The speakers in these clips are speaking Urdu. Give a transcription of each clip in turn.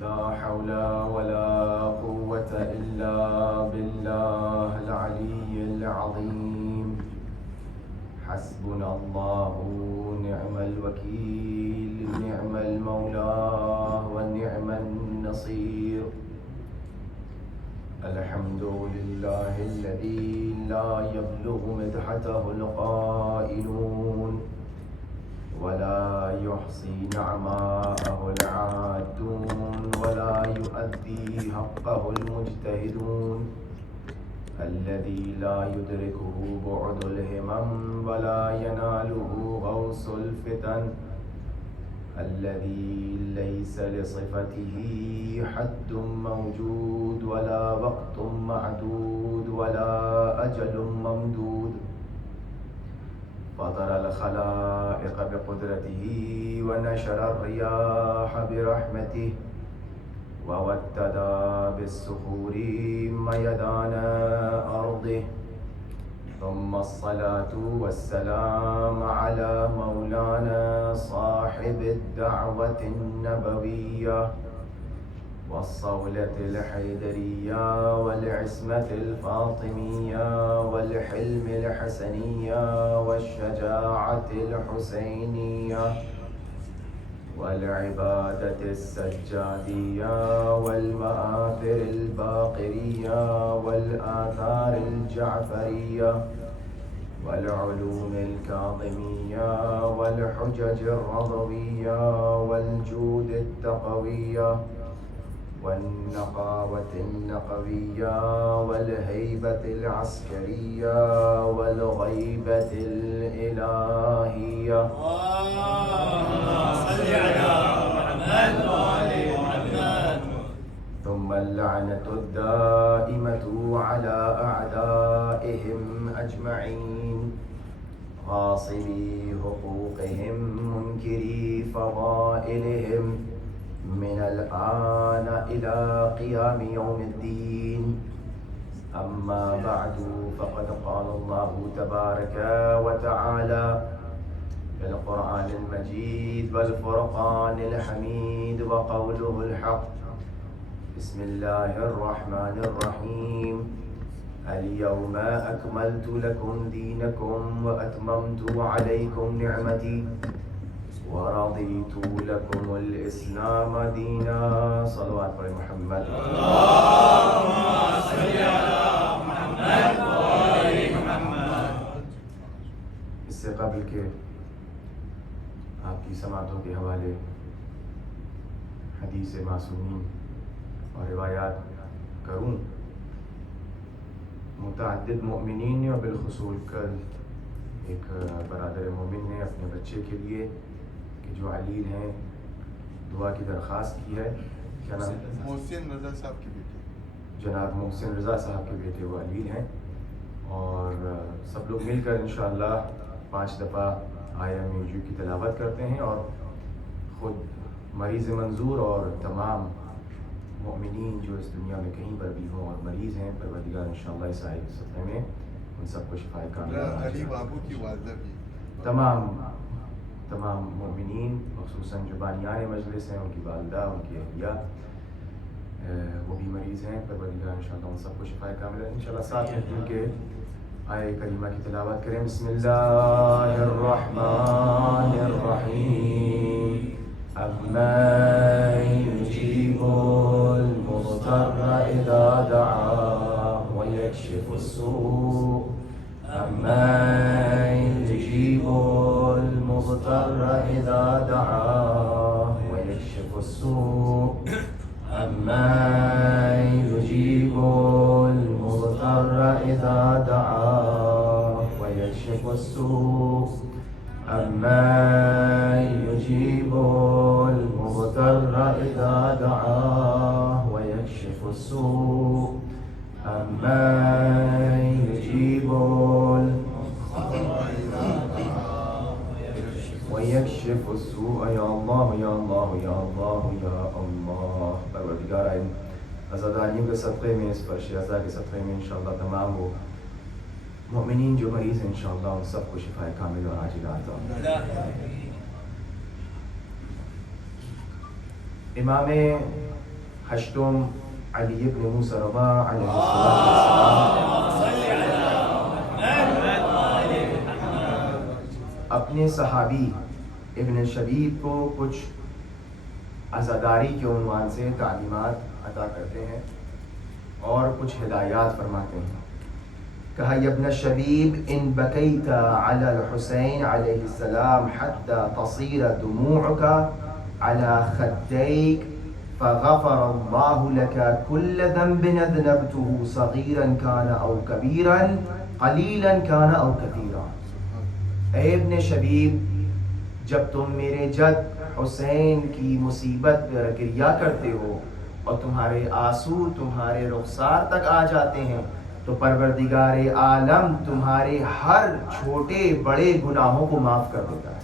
لا حول ولا قوة إلا بالله العلي العظيم. حسبنا الله نعم الوكيل، نعم المولى ونعم النصير. الحمد لله الذي لا يبلغ مدحته القائلون ولا يحصي نعماءه العادون ولا يؤدي حقه المجتهدون. الذي لا يدركه بعد الهمم ولا يناله غوص الفتن. الذي ليس لصفته حد موجود ولا وقت معدود ولا أجل ممدود. فطر الخلائق بقدرته ونشر الرياح برحمته ووتد بالسحور ميدان أرضه. ثم الصلاة والسلام على مولانا صاحب الدعوة النبوية والصولة الحيدرية والعصمة الفاطمية والحلم الحسنية والشجاعة الحسينية والعبادة السجادية والمآثر الباقرية والآثار الجعفرية والعلوم الكاظمية والحجج الرضوية والجود التقوية والنقاوة النقوية والهيبة العسكرية والغيبة الإلهية. صل على محمد وآل محمد. ثم اللعنة الدائمة على أعدائهم أجمعين، غاصبي حقوقهم منكري فضائلهم، من الآن إلى قيام يوم الدين. أما بعد، فقد قال الله تبارك وتعالى في القرآن المجيد والفرقان الحميد وقوله الحق: بسم الله الرحمن الرحيم. اليوم أكملت لكم دينكم وأتممت عليكم نعمتي ورضيت لكم الإسلام دينا. صلوات پر محمد. اللهم صل على محمد وآل محمد. اس سے قبل کہ آپ کی سماعتوں کے حوالے حدیث معصومین اور روایات کروں، متعدد مؤمنین نے اور بالخصوص کل ایک برادر مومن نے اپنے بچے کے لیے کہ جو علیل ہیں دعا کی درخواست کی ہے. کیا نام؟ محسن رضا صاحب کی بیٹی. جناب محسن رضا صاحب کے بیٹے وہ علیل ہیں، اور سب لوگ مل کر انشاءاللہ 5 دفعہ آیا میوجو کی تلاوت کرتے ہیں، اور خود مریض منظور اور تمام مؤمنین جو اس دنیا میں کہیں پر بھی ہوں اور مریض ہیں، پروردگار انشاءاللہ اس آیت کے صدقے میں ان سب کو شفا کاملہ علی بابو کی والدہ بھی. تمام مؤمنین خصوصاً جو بانیان مجلس ہیں، ان کی والدہ، ان کی اہلیہ وہ بھی مریض ہیں، پروردگار انشاءاللہ ان سب کو شفا کاملہ انشاءاللہ ساتھ میں مل کے آیہ کریمہ کی تلاوت کریں. بسم اللہ الرحمن الرحیم. امن یجیب المضطر اذا دعاه ویکشف السوء. امن یجیب المضطر اذا دعاه ویکشف السوء. امن یجیب المضطر اذا دعاه ویکشف السوء. امن یجیب المضطر اذا دعاه ویکشف السوء. امن یجیب ویکشف السوء. یا اللہ یا اللہ یا اللہ یا اللہ. پروردگار ان عزاداریوں کے صدقے میں، اس فرش عزا کے صدقے میں انشاءاللہ تمام وہ مؤمنین جو مریض ہیں انشاءاللہ ان سب کو شفا کامل اور عاجل عطا. امام ہشتم علی ابن موسیٰ علیہ السلام اپنے صحابی ابن شبیب کو کچھ عزاداری کے عنوان سے تعلیمات عطا کرتے ہیں اور کچھ ہدایات فرماتے ہیں. کہا یا ابن شبیب ان بکیت علی الحسین علیہ السلام حتی تصیر دموعک علی خدیک فغفر اللہ لك كل ذنب اذنبته صغیرا كان او کبیرا قلیلا كان او کثیرا. اے ابن شبیب، جب تم میرے جد حسین کی مصیبت پر گریہ کرتے ہو اور تمہارے آنسو تمہارے رخسار تک آ جاتے ہیں تو پروردگار عالم تمہارے ہر چھوٹے بڑے گناہوں کو معاف کر دیتا ہے.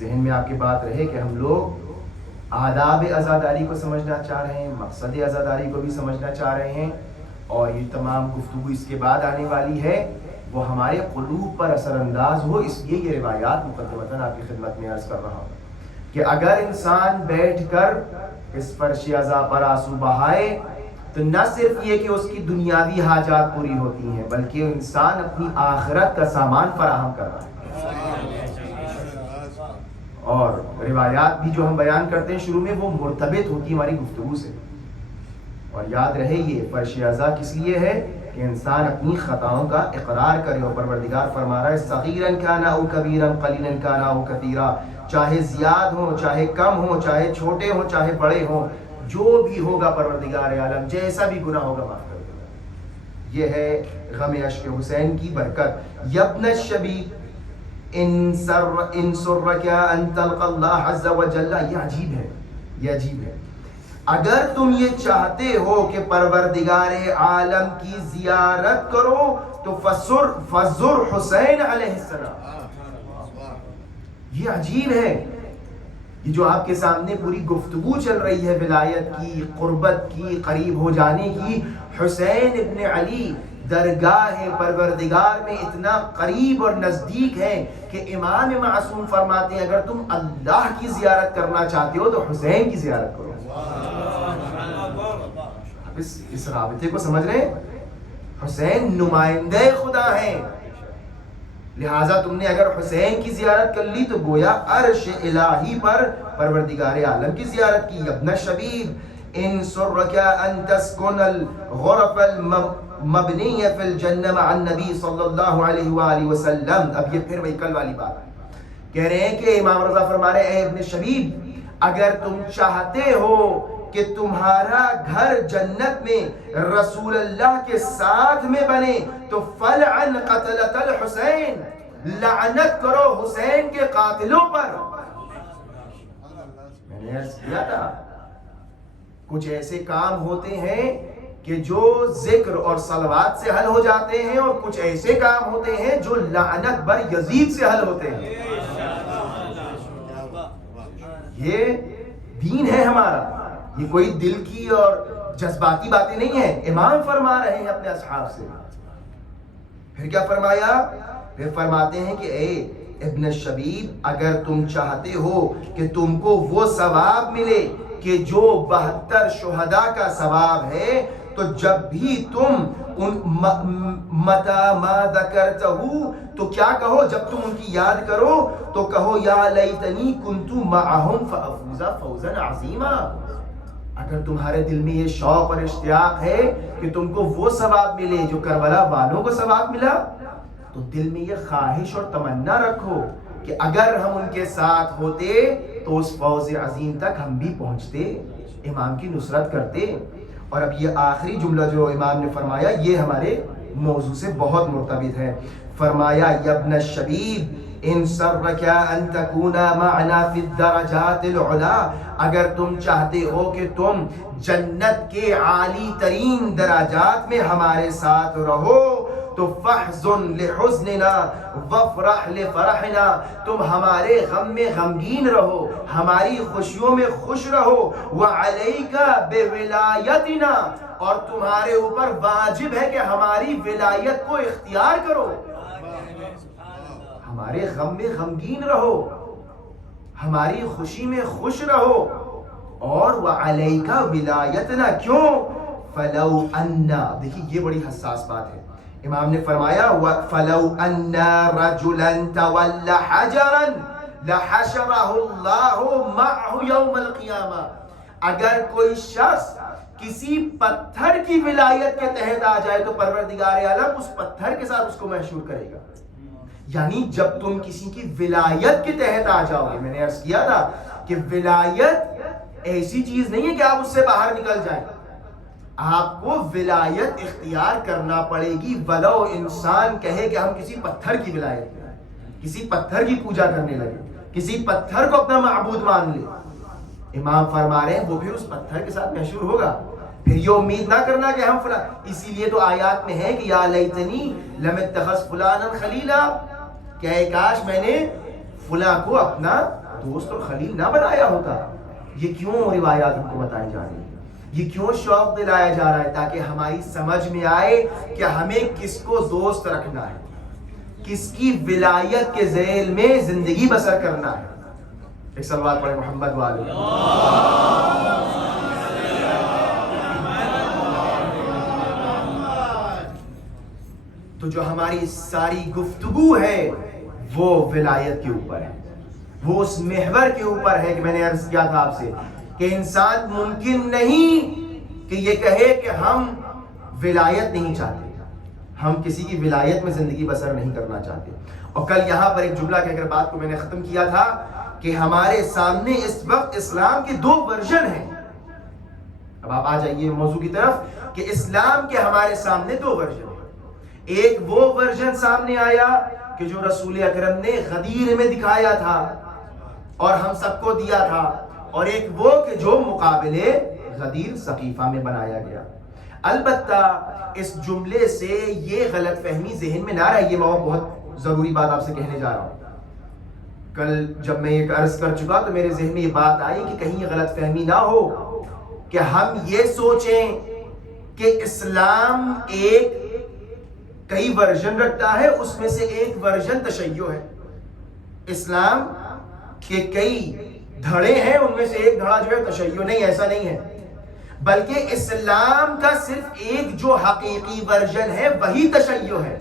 ذہن میں آپ کی بات رہے کہ ہم لوگ آداب عزاداری کو سمجھنا چاہ رہے ہیں، مقصد عزاداری کو بھی سمجھنا چاہ رہے ہیں، اور یہ تمام گفتگو اس کے بعد آنے والی ہے وہ ہمارے قلوب پر اثر انداز ہو. اس لیے یہ روایات مقدمتاً آپ کی خدمت میں عرض کر رہا ہوں کہ اگر انسان بیٹھ کر اس فرش عزا پر آنسو بہائے تو نہ صرف یہ کہ اس کی دنیاوی حاجات پوری ہوتی ہیں بلکہ انسان اپنی آخرت کا سامان فراہم کر رہا ہے. اور روایات بھی جو ہم بیان کرتے ہیں شروع میں وہ مرتبط ہوتی ہے ہماری گفتگو سے. اور یاد رہے یہ فرش عزا کس لیے ہے کہ انسان اپنی خطاؤں کا اقرار کرے. اور پروردگار فرما رہا ہے صغیرا کان او کبیرا قلیلا کان او کثیرا، چاہے زیاد ہوں چاہے کم ہوں، چاہے چھوٹے ہوں چاہے بڑے ہوں، جو بھی ہوگا پروردگار عالم جیسا بھی گناہ ہوگا معاف کر دے گا. یہ ہے غم عشق حسین کی برکت. یبن الشبیب ان سرک ان تلقى اللہ عز وجل. یہ عجیب ہے، یہ عجیب ہے. اگر تم یہ چاہتے ہو کہ پروردگار عالم کی زیارت کرو تو فزر حسین علیہ السلام. یہ عجیب ہے، یہ جو آپ کے سامنے پوری گفتگو چل رہی ہے ولایت کی، قربت کی، قریب ہو جانے کی، حسین ابن علی درگاہ پروردگار میں اتنا قریب اور نزدیک ہے کہ امام معصوم فرماتے ہیں اگر تم اللہ کی زیارت کرنا چاہتے ہو تو حسین کی زیارت کرو. اس رابطے کو سمجھ رہے ہیں؟ حسین نمائندہ خدا ہیں، لہٰذا تم نے اگر حسین کی زیارت کر لی تو گویا عرش الہی پر پروردگار عالم کی زیارت کی. ابن شبیب ان سرک ان تسکن الغرف المبنیہ فی الجنہ مع النبی صلی اللہ علیہ وآلہ وسلم. اب یہ پھر وہی کل والی بات کہہ رہے ہیں کہ امام رضا فرما رہے ہیں اے ابن شبیب اگر تم چاہتے ہو کہ تمہارا گھر جنت میں رسول اللہ کے ساتھ میں بنے تو فلعن قتلۃ الحسین، لعنت کرو حسین کے قاتلوں پر. میں نے عرض کیا تھا کچھ ایسے کام ہوتے ہیں کہ جو ذکر اور صلوات سے حل ہو جاتے ہیں اور کچھ ایسے کام ہوتے ہیں جو لعنت بر یزید سے حل ہوتے ہیں. یہ دین ہے ہمارا، یہ کوئی دل کی اور جذباتی باتیں نہیں ہیں. امام فرما رہے ہیں اپنے اصحاب سے. پھر کیا فرمایا؟ پھر فرماتے ہیں کہ اے ابن شبیب اگر تم چاہتے ہو کہ تم کو وہ ثواب ملے کہ جو 72 شہداء کا ثواب ہے تو جب بھی تم ان متا ما ذکرتہو تو کیا کہو، جب تم ان کی یاد کرو تو کہو یا لیتنی کنت معہم فافوز فوزا عظیما. اگر تمہارے دل میں یہ شوق اور اشتیاق ہے کہ تم کو وہ ثواب ملے جو کربلا والوں کو ثواب ملا تو دل میں یہ خواہش اور تمنا رکھو کہ اگر ہم ان کے ساتھ ہوتے تو اس فوز عظیم تک ہم بھی پہنچتے، امام کی نصرت کرتے. اور اب یہ آخری جملہ جو امام نے فرمایا یہ ہمارے موضوع سے بہت مرتبط ہے. فرمایا یا ابن الشبیب ان سرک ان تکون معنا فی الدرجات العلا، اگر تم چاہتے ہو کہ تم جنت کے عالی ترین درجات میں ہمارے ساتھ رہو تو فحزن لحزننا وفرح لفرحنا، تم ہمارے غم میں غمگین رہو، ہماری خوشیوں میں خوش رہو. وعلیک بولایتنا، اور تمہارے اوپر واجب ہے کہ ہماری ولایت کو اختیار کرو. ہمارے غم میں غمگین رہو، ہماری خوشی میں خوش رہو. اور وعلیکا ولایتنا، کیوں؟ فلو انا، دیکھیے یہ بڑی حساس بات ہے، امام نے فرمایا فلو انا رجلا تولى حجرا لحشره الله معه يوم القیامہ، اگر کوئی شخص کسی پتھر کی ولایت کے تحت آ جائے تو پروردگار عالم اس پتھر کے ساتھ اس کو محشور کرے گا۔ یعنی جب تم کسی کی ولایت کے تحت آ جاؤ گے، میں نے عرض کیا تھا کہ ولایت ایسی چیز نہیں ہے کہ آپ اس سے باہر نکل جائیں، آپ کو ولایت اختیار کرنا پڑے گی، ولو انسان کہے کہ ہم کسی پتھر کی ولایت کریں، کسی پتھر کی پوجا کرنے لگے، کسی پتھر کو اپنا معبود مان لے، امام فرما رہے ہیں وہ پھر اس پتھر کے ساتھ محشور ہوگا۔ پھر یہ امید نہ کرنا کہ ہم فلاں، اسی لیے تو آیات میں ہے کہ یا لیتنی لم اتخذ فلانا خلیلا، کہ اے کاش میں نے فلاں کو اپنا دوست اور خلیل نہ بنایا ہوتا۔ یہ کیوں روایات ہم کو بتائی جا رہی ہیں، یہ کیوں شوق دلایا جا رہا ہے؟ تاکہ ہماری سمجھ میں آئے کہ ہمیں کس کو دوست رکھنا ہے، کس کی ولایت کے ذیل میں زندگی بسر کرنا ہے۔ ایک صلوات پڑھیں محمد والے۔ تو جو ہماری ساری گفتگو ہے وہ ولایت کے اوپر ہے، وہ اس محور کے اوپر ہے کہ میں نے عرض کیا تھا آپ سے کہ انسان ممکن نہیں کہ یہ کہے کہ ہم ولایت نہیں چاہتے، ہم کسی کی ولایت میں زندگی بسر نہیں کرنا چاہتے۔ اور کل یہاں پر ایک جملہ کہہ کر بات کو میں نے ختم کیا تھا کہ ہمارے سامنے اس وقت اسلام کے دو ورژن ہیں۔ اب آپ آ جائیے موضوع کی طرف کہ اسلام کے ہمارے سامنے دو ورژن ہیں۔ ایک وہ ورژن سامنے آیا کہ جو رسول اکرم نے غدیر میں دکھایا تھا اور ہم سب کو دیا تھا، اور ایک وہ کہ جو مقابلے غدیر ثقیفہ میں بنایا گیا۔ البتہ اس جملے سے یہ غلط فہمی ذہن میں نہ رہے، یہ بہت ضروری بات آپ سے کہنے جا رہا ہوں۔ کل جب میں یہ عرض کر چکا تو میرے ذہن میں یہ بات آئی کہ کہیں یہ غلط فہمی نہ ہو کہ ہم یہ سوچیں کہ اسلام ایک کئی ورژن رکھتا ہے، اس میں سے ایک ورژن تشیع ہے۔ اسلام کے کئی دھڑے ہیں، ان میں سے ایک دھڑا جو ہے تشیع، نہیں، ایسا نہیں ہے، بلکہ اسلام کا صرف ایک جو حقیقی ورژن ہے وہی تشیع ہے،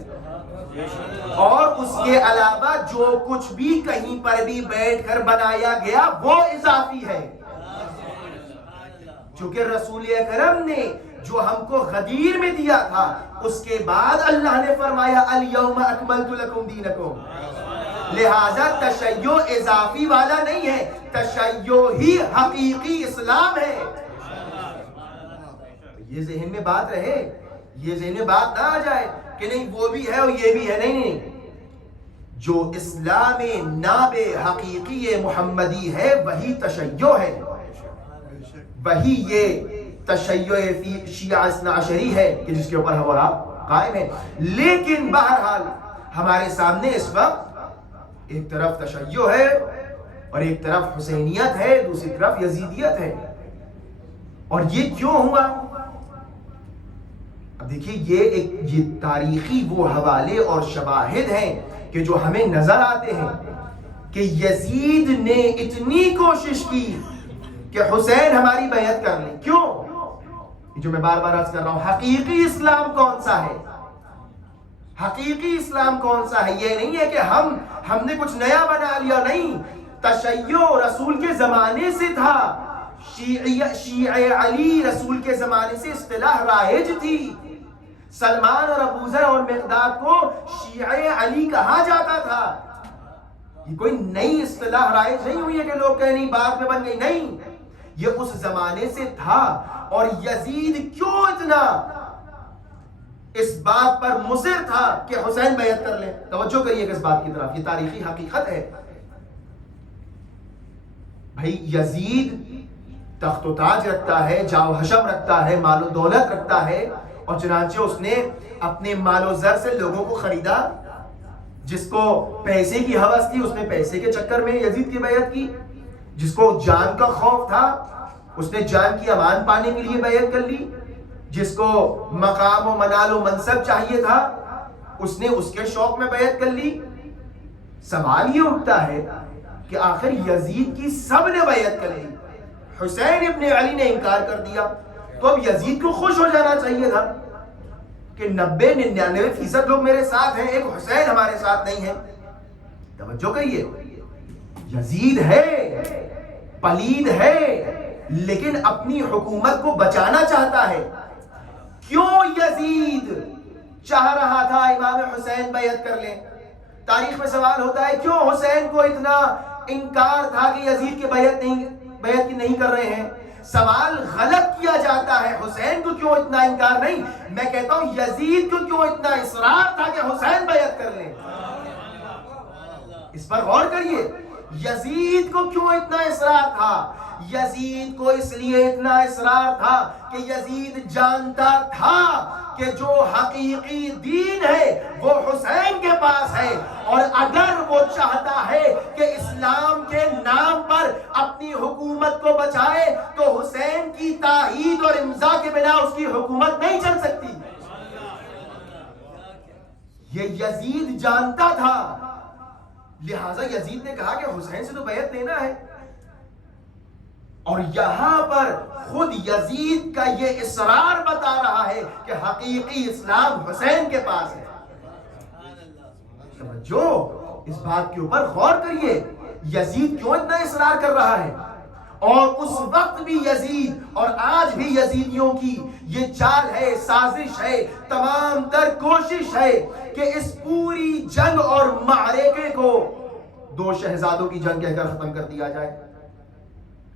اور اس کے علاوہ جو کچھ بھی کہیں پر بھی بیٹھ کر بنایا گیا وہ اضافی ہے۔ چونکہ رسول اکرم نے جو ہم کو غدیر میں دیا تھا، اس کے بعد اللہ نے فرمایا الیوم اکملت لکم دینکم، لہذا تشیع اضافی والا نہیں ہے، تشیع ہی حقیقی اسلام ہے۔ یہ ذہن میں بات رہے، یہ ذہن میں بات نہ آ جائے کہ نہیں وہ بھی ہے اور یہ بھی ہے، نہیں، جو اسلام ناب حقیقی محمدی ہے وہی تشیع ہے، وہی یہ تشیع فی شیعہ اثنا عشری ہے کہ جس کے اوپر ہم اور آپ قائم ہیں۔ لیکن بہرحال ہمارے سامنے اس وقت ایک طرف تشیع ہے اور ایک طرف حسینیت ہے، دوسری طرف یزیدیت ہے۔ اور یہ کیوں ہوا؟ اب دیکھیے یہ تاریخی وہ حوالے اور شواہد ہیں کہ جو ہمیں نظر آتے ہیں کہ یزید نے اتنی کوشش کی کہ حسین ہماری بیعت کر لیں۔ کیوں؟ جو میں بار بار عرض کر رہا ہوں، حقیقی اسلام کون سا ہے؟ حقیقی اسلام کون سا ہے؟ یہ نہیں ہے کہ ہم نے کچھ نیا بنا لیا، نہیں، تشیع رسول کے زمانے سے تھا، شیعہ علی رسول کے زمانے سے اصطلاح رائج تھی، سلمان اور ابوذر اور مقداد کو شیعہ علی کہا جاتا تھا۔ یہ کوئی نئی اصطلاح رائج نہیں ہوئی ہے کہ لوگ کہیں نہیں بعد میں بن گئی، نہیں، یہ اس زمانے سے تھا۔ اور یزید کیوں اتنا اس بات پر مصر تھا کہ حسین بیعت کر لیں؟ توجہ کریے اس بات کی طرف، یہ تاریخی حقیقت ہے۔ بھائی یزید تخت و تاج رکھتا ہے، جاہ و حشم رکھتا ہے، مال و دولت رکھتا ہے، اور چنانچہ اس نے اپنے مال و زر سے لوگوں کو خریدا۔ جس کو پیسے کی ہوس تھی اس نے پیسے کے چکر میں یزید کی بیعت کی، جس کو جان کا خوف تھا اس نے جان کی امان پانے کے لیے بیعت کر لی، جس کو مقام و منال و منصب چاہیے تھا اس نے اس کے شوق میں بیعت کر لی۔ سوال یہ اٹھتا ہے کہ آخر یزید کی سب نے بیعت کر لی، حسین ابن علی نے انکار کر دیا تو اب یزید کو خوش ہو جانا چاہیے تھا کہ 90-99% لوگ میرے ساتھ ہیں، ایک حسین ہمارے ساتھ نہیں ہے۔ توجہ کریے، یزید ہے، پلید ہے، لیکن اپنی حکومت کو بچانا چاہتا ہے۔ کیوں یزید چاہ رہا تھا امام حسین بیعت کر لیں؟ تاریخ میں سوال ہوتا ہے کیوں حسین کو اتنا انکار تھا کہ یزید کے بیعت نہیں کر رہے ہیں؟ سوال غلط کیا جاتا ہے، حسین کو کیوں اتنا انکار نہیں، میں کہتا ہوں یزید کو کیوں اتنا اصرار تھا کہ حسین بیعت کر لیں؟ اس پر غور کریے، یزید کو کیوں اتنا اصرار تھا؟ یزید کو اس لیے اتنا اصرار تھا کہ یزید جانتا تھا کہ جو حقیقی دین ہے وہ حسین کے پاس ہے، اور اگر وہ چاہتا ہے کہ اسلام کے نام پر اپنی حکومت کو بچائے تو حسین کی تائید اور امضاء کے بنا اس کی حکومت نہیں چل سکتی۔ یہ یزید جانتا تھا، لہٰذا یزید نے کہا کہ حسین سے تو بیعت لینا ہے۔ اور یہاں پر خود یزید کا یہ اصرار بتا رہا ہے کہ حقیقی اسلام حسین کے پاس ہے۔ توجہ، اس بات کے اوپر غور کریے، یزید کیوں اتنا اصرار کر رہا ہے؟ اور اس وقت بھی یزید اور آج بھی یزیدیوں کی یہ چال ہے، سازش ہے، تمام تر کوشش ہے کہ اس پوری جنگ اور معرکے کو دو شہزادوں کی جنگ کہہ کر ختم کر دیا جائے،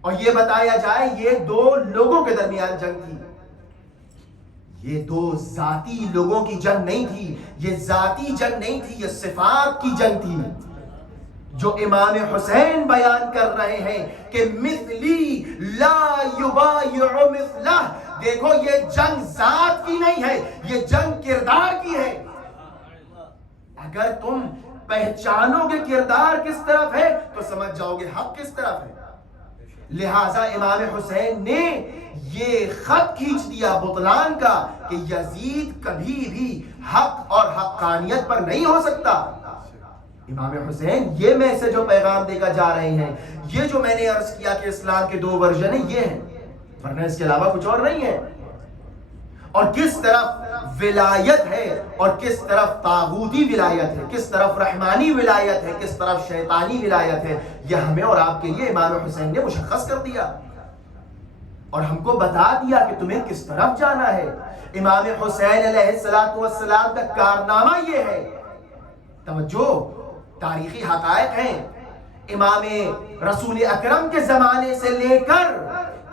اور یہ بتایا جائے یہ دو لوگوں کے درمیان جنگ تھی، یہ دو ذاتی لوگوں کی جنگ نہیں تھی، یہ ذاتی جنگ نہیں تھی، یہ صفات کی جنگ تھی۔ جو امام حسین بیان کر رہے ہیں کہ مثلی لا یبایع مثلہ، دیکھو یہ جنگ ذات کی نہیں ہے، یہ جنگ کردار کی ہے۔ اگر تم پہچانو گے کردار کس طرف ہے تو سمجھ جاؤ گے حق کس طرف ہے۔ لہٰذا امام حسین نے یہ خط کھینچ دیا بطلان کا کہ یزید کبھی بھی حق اور حقانیت پر نہیں ہو سکتا۔ امام حسین یہ میسج جو پیغام دے کر جا رہے ہیں، یہ جو میں نے عرض کیا کہ اسلام کے دو ورژن ہیں یہ ہیں، ورنہ اس کے علاوہ کچھ اور نہیں ہے۔ اور کس طرف ولایت ہے اور کس طرف طاغوتی ولایت ہے، کس طرف رحمانی ولایت ہے، کس طرف شیطانی ولایت ہے، یہ ہمیں اور آپ کے لیے امام حسین نے مشخص کر دیا اور ہم کو بتا دیا کہ تمہیں کس طرف جانا ہے۔ امام حسین علیہ السلام کا کارنامہ یہ ہے۔ توجہ، تاریخی حقائق ہیں۔ امام رسول اکرم کے زمانے سے لے کر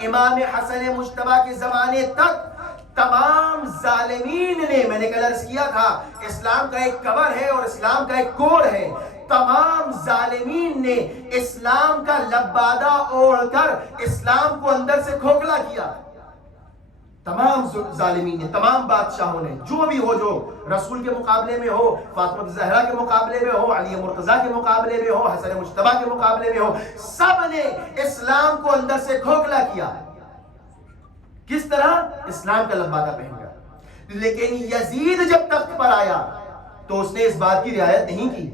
امام حسن مجتبی کے زمانے تک تمام ظالمین نے، میں نے کل عرض کیا تھا اسلام کا ایک کور ہے اور اسلام کا ایک کوڑ ہے، تمام ظالمین نے اسلام کا لبادہ اوڑھ کر اسلام کو اندر سے کھوکھلا کیا۔ تمام ظالمین نے، تمام بادشاہوں نے، جو بھی ہو، جو رسول کے مقابلے میں ہو، فاطمہ زہرا کے مقابلے میں ہو، علی مرتضیٰ کے مقابلے میں ہو، حسن مجتبی کے مقابلے میں ہو، سب نے اسلام کو اندر سے کھوکھلا کیا۔ کس طرح؟ اسلام کا لبادہ پہن کر۔ لیکن یزید جب تخت پر آیا تو اس نے اس بات کی رعایت نہیں کی،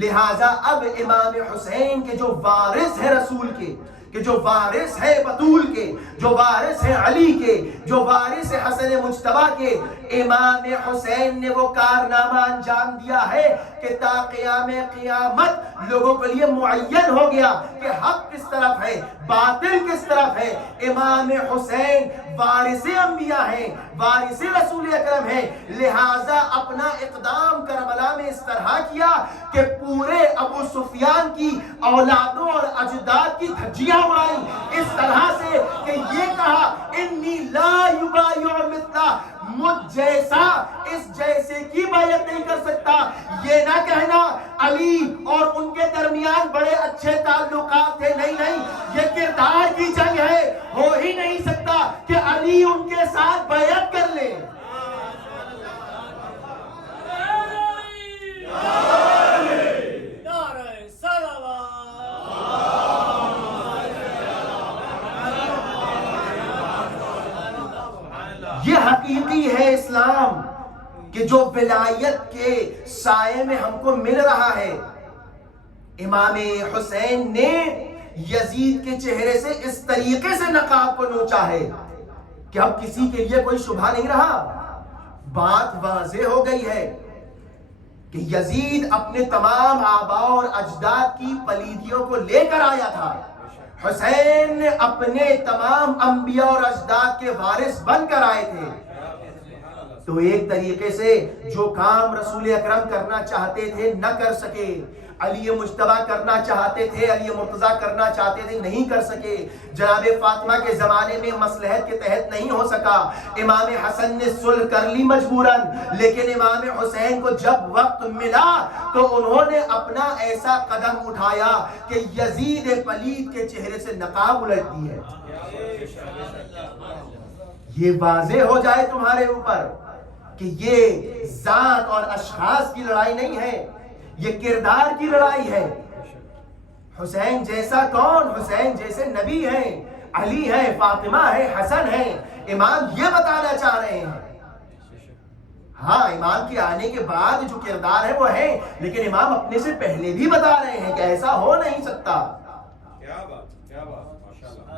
لہٰذا اب امام حسین کے جو وارث ہے رسول کے، کہ جو وارث ہے بطول کے، جو وارث ہے علی کے، جو وارث ہے حسن مجتبی کے، امام حسین نے وہ کارنامہ انجام دیا ہے کہ تا قیام قیامت لوگوں کے لیے معین ہو گیا کہ حق کس طرف ہے، باطل کس طرف ہے۔ امام حسین وارث انبیاء ہیں، وارث رسول اکرم ہیں، لہٰذا اپنا اقدام کربلا میں اس طرح کیا کہ پورے ابو سفیان کی اولادوں اور اجداد کی دھجیاں اڑائی، اس طرح سے کہ یہ کہا انی لا یبایع مثلہ، مجھ جیسا اس جیسے کی بیعت نہیں کر سکتا۔ یہ نہ کہنا علی اور ان کے درمیان بڑے اچھے تعلقات تھے، نہیں نہیں، یہ کردار کی جنگ ہے، ہو ہی نہیں سکتا کہ علی ان کے ساتھ بیعت کر لے۔ یہ حقیقی ہے اسلام کہ جو ولایت کے سائے میں ہم کو مل رہا ہے۔ امام حسین نے یزید کے چہرے سے اس طریقے سے نقاب کو نوچا ہے کہ اب کسی کے لیے کوئی شبہ نہیں رہا. بات واضح ہو گئی ہے کہ یزید اپنے تمام آباء اور اجداد کی پلیدیوں کو لے کر آیا تھا. حسین نے اپنے تمام انبیاء اور اجداد کے وارث بن کر آئے تھے. تو ایک طریقے سے جو کام رسول اکرم کرنا چاہتے تھے نہ کر سکے، علی مجتبیٰ کرنا چاہتے تھے، علی مرتضیٰ کرنا چاہتے تھے، نہیں کر سکے. جناب فاطمہ کے زمانے میں مصلحت کے تحت نہیں ہو سکا. امام حسن نے صلح کر لی مجبوراً، لیکن امام حسین کو جب وقت ملا تو انہوں نے اپنا ایسا قدم اٹھایا کہ یزید پلید کے چہرے سے نقاب الٹ دی ہے. یہ واضح ہو جائے تمہارے اوپر کہ یہ ذات اور اشخاص کی لڑائی نہیں ہے، یہ کردار کی لڑائی ہے. حسین جیسا کون؟ حسین جیسے نبی ہیں، علی ہے، فاطمہ ہے، حسن ہے. امام یہ بتانا چاہ رہے ہیں. ہاں، امام کے آنے کے بعد جو کردار ہے وہ ہے، لیکن امام اپنے سے پہلے بھی بتا رہے ہیں کہ ایسا ہو نہیں سکتا.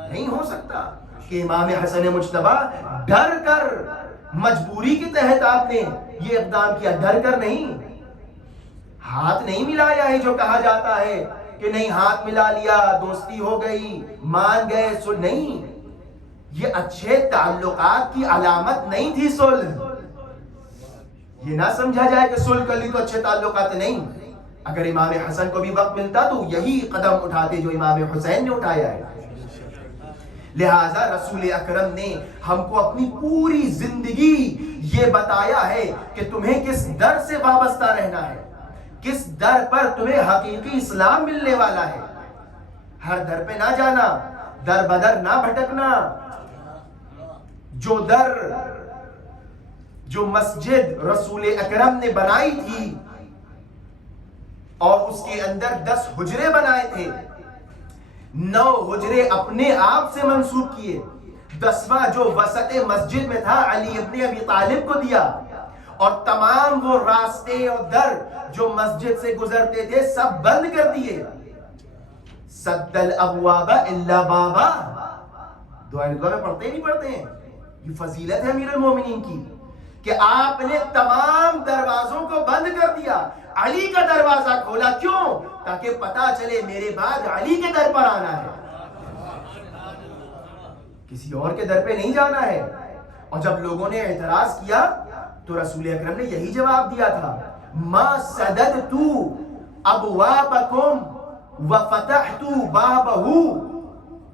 نہیں ہو سکتا کہ امام حسن مجتبیٰ ڈر کر، مجبوری کے تحت آپ نے یہ اقدام کیا، ڈر کر نہیں. ہاتھ نہیں ملایا ہے جو کہا جاتا ہے کہ نہیں ہاتھ ملا لیا، دوستی ہو گئی، مان گئے، صلح نہیں. یہ اچھے تعلقات کی علامت نہیں تھی صلح. یہ نہ سمجھا جائے کہ صلح کر لی تو اچھے تعلقات نہیں. اگر امام حسن کو بھی وقت ملتا تو یہی قدم اٹھاتے جو امام حسین نے اٹھایا ہے. لہٰذا رسول اکرم نے ہم کو اپنی پوری زندگی یہ بتایا ہے کہ تمہیں کس در سے وابستہ رہنا ہے، کس در پر تمہیں حقیقی اسلام ملنے والا ہے. ہر در پہ نہ جانا، در بدر نہ بھٹکنا. جو مسجد رسول اکرم نے بنائی تھی اور اس کے اندر 10 حجرے بنائے تھے، 9 حجرے اپنے آپ سے منسوب کیے، 10واں جو وسط مسجد میں تھا علی ابن ابی طالب کو دیا، اور تمام وہ راستے اور در جو مسجد سے گزرتے تھے سب بند کر دیے. سد الابواب الا بابا، دعائیں میں پڑھتے ہی نہیں پڑھتے ہیں. یہ فضیلت ہے امیر المومنین کی کہ آپ نے تمام دروازوں کو بند کر دیا، علی کا دروازہ کھولا. کیوں؟ تاکہ پتا چلے میرے بعد علی کے در پر آنا ہے، کسی اور کے در پہ نہیں جانا ہے. اور جب لوگوں نے اعتراض کیا تو رسول اکرم نے یہی جواب دیا تھا، ما سددت ابوابکم وفتحت بابہ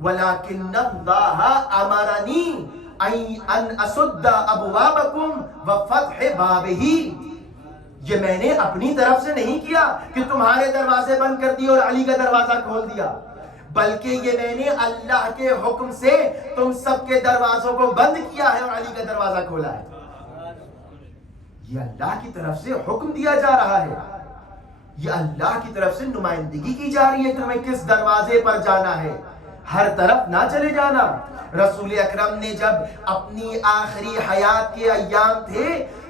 ولکن اللہ امرنی ان اسد ابوابکم وفتح بابہ. یہ میں نے اپنی طرف سے نہیں کیا کہ تمہارے دروازے بند کر دیے اور علی کا دروازہ کھول دیا، بلکہ یہ میں نے اللہ کے حکم سے تم سب کے دروازوں کو بند کیا ہے اور علی کا دروازہ کھولا ہے. یہ اللہ کی طرف سے حکم دیا جا رہا ہے، یہ اللہ کی طرف سے نمائندگی کی جا رہی ہے کہ تمہیں کس دروازے پر جانا ہے. ہر طرف نہ چلے جانا. رسول اکرم نے جب اپنی آخری حیات کے ایام تھے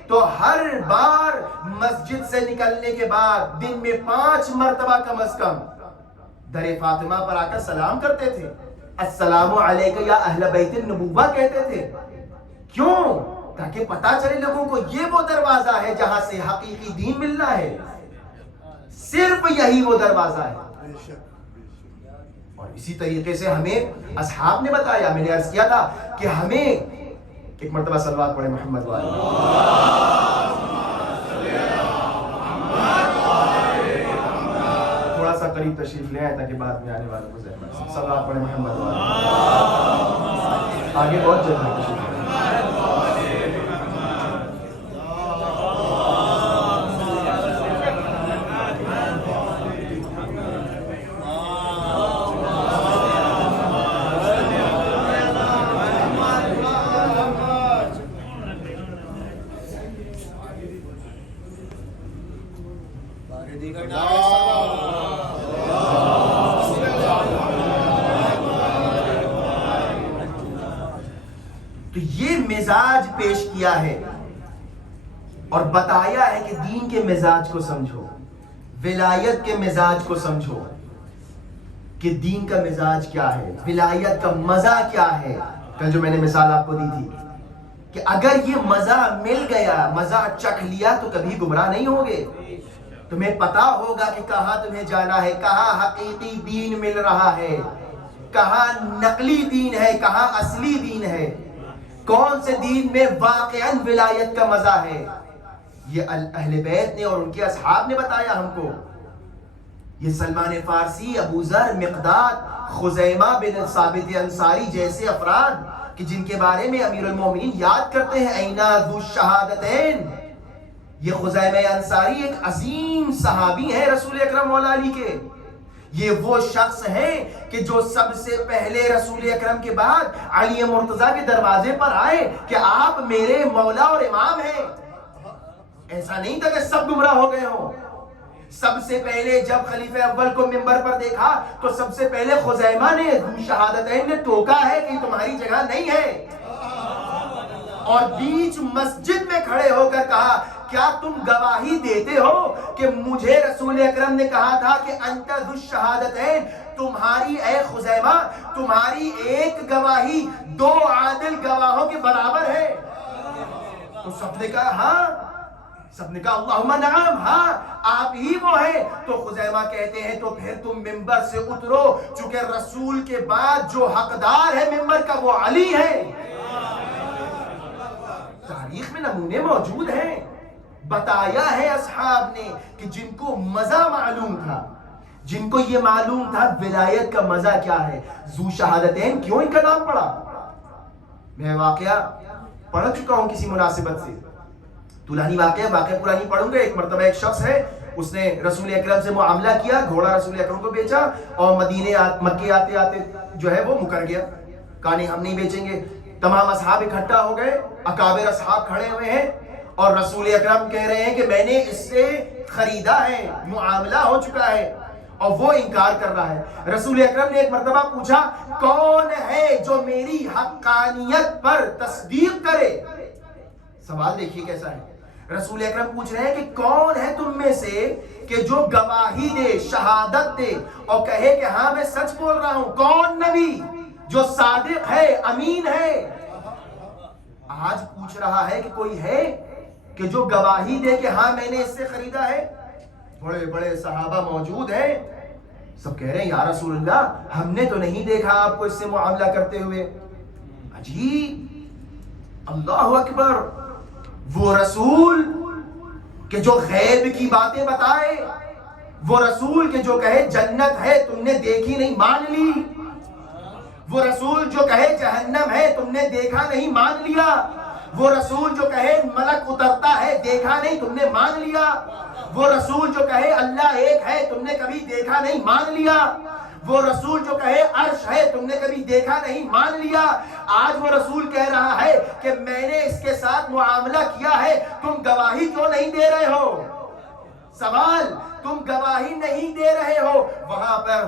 تو ہر بار مسجد سے نکلنے کے بعد دن میں 5 مرتبہ کم از کم در فاطمہ پر آ کر سلام کرتے تھے. السلام علیکم یا اہل بیت النبوہ کہتے تھے. کیوں؟ تاکہ پتا چلے لوگوں کو یہ وہ دروازہ ہے جہاں سے حقیقی دین ملنا ہے، صرف یہی وہ دروازہ ہے. اور اسی طریقے سے ہمیں اصحاب نے بتایا، میں نے عرض کیا تھا کہ ہمیں ایک مرتبہ صلوات پڑھیں محمد والے، تھوڑا سا قریب تشریف لے آئے تاکہ بعد میں آنے والوں کو زحمت. صلوات پڑھیں محمد والے، آگے بہت جلدی تشریف لے. تو یہ مزاج پیش کیا ہے اور بتایا ہے کہ دین کے مزاج کو سمجھو، ولایت کے مزاج کو سمجھو. کہ دین کا مزاج کیا ہے، ولایت کا مزہ کیا ہے. کل جو میں نے مثال آپ کو دی تھی کہ اگر یہ مزہ مل گیا، مزہ چکھ لیا تو کبھی گمراہ نہیں ہوگے. تمہیں پتا ہوگا کہ کہاں تمہیں جانا ہے، کہاں حقیقی دین مل رہا ہے، کہاں نقلی دین ہے، کہاں اصلی دین ہے، کون سے دین میں واقعاً ولایت کا مزہ ہے. یہ اہل بیت نے اور ان کے اصحاب نے بتایا ہم کو. یہ سلمان فارسی، ابو ذر، مقداد، خزیمہ بن ثابت انصاری جیسے افراد کہ جن کے بارے میں امیر المومنین یاد کرتے ہیں اینا ذو الشہادتین. یہ خزیمہ انصاری ایک عظیم صحابی ہیں رسول اکرم مولا علی کے. یہ وہ شخص ہیں کہ جو سب سے پہلے رسول اکرم کے بعد علی مرتضیٰ کے دروازے پر آئے کہ آپ میرے مولا اور امام ہیں. ایسا نہیں تھا کہ سب گمراہ ہو گئے ہوں. سب سے پہلے جب خلیفہ اول کو منبر پر دیکھا تو سب سے پہلے خزیمہ نے ذو شہادتین نے ٹوکا ہے کہ تمہاری جگہ نہیں ہے، اور بیچ مسجد میں کھڑے ہو کر کہا کیا تم گواہی دیتے ہو کہ مجھے رسول اکرم نے کہا تھا کہ انت ذو الشہادتین، تمہاری اے خزیمہ تمہاری ایک گواہی 2 عادل گواہوں کے برابر ہے. تو سب نے کہا ہاں، سب نے کہا اللہم نعم، ہاں آپ ہی وہ ہیں. تو خزیمہ کہتے ہیں تو پھر تم منبر سے اترو، چونکہ رسول کے بعد جو حقدار ہے منبر کا وہ علی ہے. تاریخ میں نمونے موجود ہیں، بتایا ہے اصحاب نے کہ جن کو مزہ معلوم تھا، جن کو یہ معلوم تھا ولایت کا مزہ کیا ہے. ذو شہادتین کیوں ان کا نام پڑا؟ میں واقعہ پڑھ چکا ہوں کسی مناسبت سے، طولانی واقعہ پرانی پڑھوں گا. ایک مرتبہ ایک شخص ہے، اس نے رسول اکرم سے معاملہ کیا، گھوڑا رسول اکرم کو بیچا اور مکے آتے آتے جو ہے وہ مکر گیا، کہا نہیں ہم نہیں بیچیں گے. تمام اصحاب اکٹھا ہو گئے، اکابر اصحاب کھڑے ہوئے ہیں اور رسول اکرم کہہ رہے ہیں کہ میں نے اس سے خریدا ہے، معاملہ ہو چکا ہے، اور وہ انکار کر رہا ہے. رسول اکرم نے ایک مرتبہ پوچھا کون ہے جو میری حقانیت پر تصدیق کرے. سوال دیکھیے کیسا ہے. رسول اکرم پوچھ رہے ہیں کہ کون ہے تم میں سے کہ جو گواہی دے، شہادت دے اور کہے کہ ہاں میں سچ بول رہا ہوں. کون نبی جو صادق ہے، امین ہے؟ آج پوچھ رہا ہے کہ کوئی ہے کہ جو گواہی دے کہ ہاں میں نے اس سے خریدا ہے. بڑے بڑے صحابہ موجود ہیں، سب کہہ رہے ہیں یا رسول اللہ ہم نے تو نہیں دیکھا آپ کو اس سے معاملہ کرتے ہوئے. عجیب، اللہ اکبر. وہ رسول کہ جو غیب کی باتیں بتائے، وہ رسول کہ جو کہے جنت ہے تم نے دیکھی نہیں مان لی، وہ رسول جو کہے جہنم ہے تم نے دیکھا نہیں مان لیا، وہ رسول جو کہے ملک اترتا ہے دیکھا نہیں تم نے مان لیا، وہ رسول جو کہے اللہ ایک ہے تم نے کبھی دیکھا نہیں مان لیا، وہ رسول جو کہے عرش ہے تم نے کبھی دیکھا نہیں مان لیا. آج وہ رسول کہہ رہا ہے کہ میں نے اس کے ساتھ معاملہ کیا ہے، تم گواہی کیوں نہیں دے رہے ہو؟ سوال، تم گواہی نہیں دے رہے ہو. وہاں پر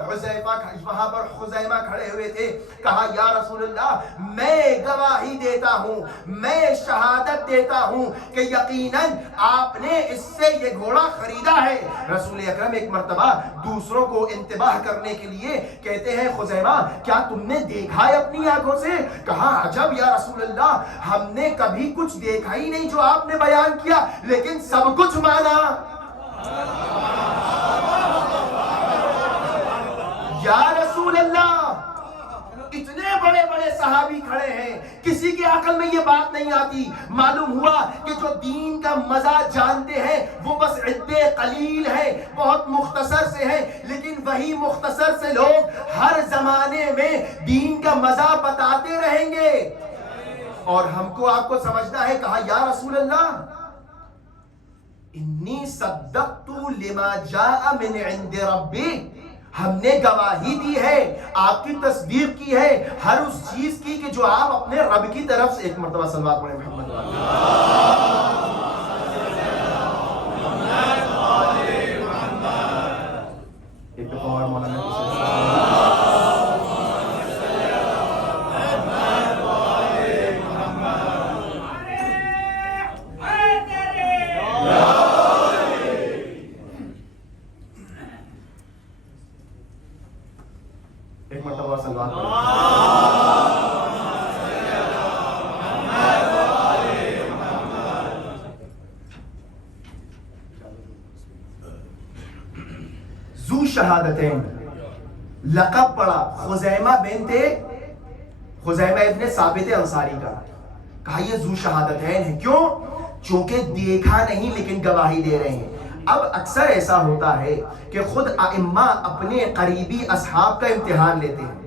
خزیمہ کھڑے ہوئے تھے، کہا یا رسول اللہ میں گواہی دیتا ہوں، میں شہادت دیتا ہوں کہ یقیناً آپ نے اس سے یہ گھوڑا خریدا ہے. رسول اکرم ایک مرتبہ دوسروں کو انتباہ کرنے کے لیے کہتے ہیں خزیمہ کیا تم نے دیکھا ہے اپنی آنکھوں سے؟ کہا عجب یا رسول اللہ ہم نے کبھی کچھ دیکھا ہی نہیں جو آپ نے بیان کیا، لیکن سب کچھ مانا. یا رسول اللہ اتنے بڑے بڑے صحابی کھڑے ہیں، کسی کے عقل میں یہ بات نہیں آتی. معلوم ہوا کہ جو دین کا مزہ جانتے ہیں وہ بس عدے قلیل ہیں، بہت مختصر سے ہیں، لیکن وہی مختصر سے لوگ ہر زمانے میں دین کا مزہ بتاتے رہیں گے. اور ہم کو آپ کو سمجھنا ہے. کہا یا رسول اللہ انی صدقت لما جاء من عند ربی، ہم نے گواہی دی ہے، آپ کی تصدیق کی ہے ہر اس چیز کی کہ جو آپ اپنے رب کی طرف سے. ایک مرتبہ صلوات پڑھیں محمد ایک دفعہ اور مولانا ذو شہادتین لقب پڑا خزیمہ ابن ثابت انصاری کا. کہا یہ ذو شہادتین ہے. کیوں؟ چونکہ دیکھا نہیں لیکن گواہی دے رہے ہیں. اب اکثر ایسا ہوتا ہے کہ خود ائمہ اپنے قریبی اصحاب کا امتحان لیتے ہیں